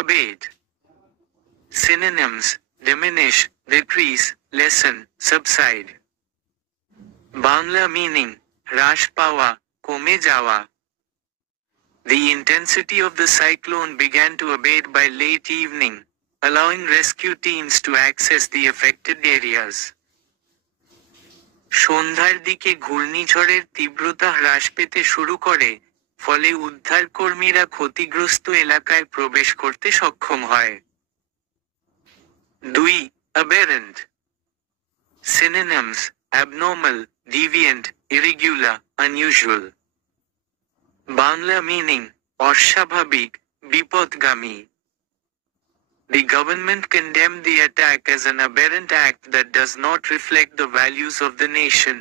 abate. Synonyms: diminish, decrease, lessen, subside. Bangla meaning: হ্রাস পাওয়া, কমে যাওয়া. The intensity of the cyclone began to abate by late evening, allowing rescue teams to access the affected areas. সন্ধ্যার দিকে ঘূর্ণিঝড়ের তীব্রতা হ্রাস পেতে শুরু করে, ফলে উদ্ধারকর্মীরা ক্ষতিগ্রস্ত এলাকায় প্রবেশ করতে সক্ষম হয়। 2. Aberrant. Synonyms: abnormal, deviant, irregular, unusual. Bangla meaning: অস্বাভাবিক, বিপথগামী. The government condemned the attack as an aberrant act that does not reflect the values of the nation.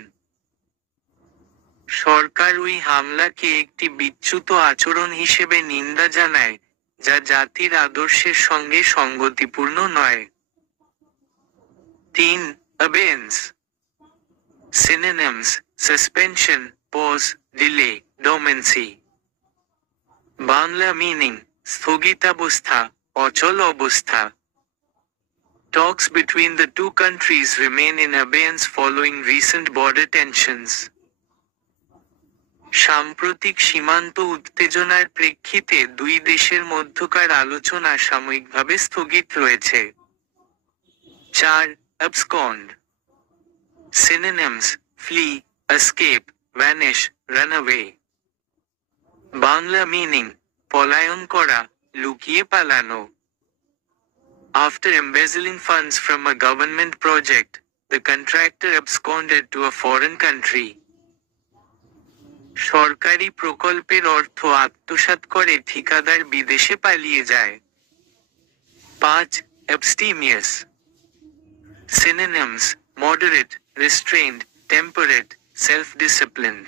সরকার ওই হামলাকে একটি বিচ্যুত আচরণ হিসেবে নিন্দা জানায়, যা জাতির আদর্শের সঙ্গে সঙ্গতিপূর্ণ নয়। 3. Abeyance. Synonyms: suspension, pause, delay, dormancy. Bangla meaning: স্থগিতাবস্থা, অচল অবস্থা. Talks between the two countries remain in abeyance following recent border tensions. সাম্প্রতিক সীমান্ত উত্তেজনার প্রেক্ষিতে দুই দেশের মধ্যকার আলোচনা সাময়িকভাবে স্থগিত রয়েছে। 4. Abscond. Synonyms: flee, escape, vanish, run away. Bangla meaning: পলায়ন করা, লুকিয়ে পালানো. After embezzling funds from a government project, the contractor absconded to a foreign country. সরকারি প্রকল্পের অর্থ আত্মসাৎ করে ঠিকাদার বিদেশে পালিয়ে যায়। 5. Abstemious. Synonyms: moderate, restrained, temperate, self-disciplined.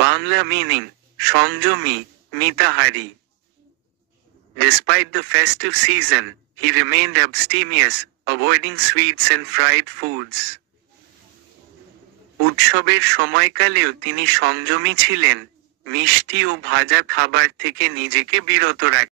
Bangla meaning: সংযমী, মিতাহারি. Despite the festive season, he remained abstemious, avoiding sweets and fried foods. উৎসবের সময়কালেও তিনি সংযমী ছিলেন, মিষ্টি ও ভাজা খাবার থেকে নিজেকে বিরত রাখেন।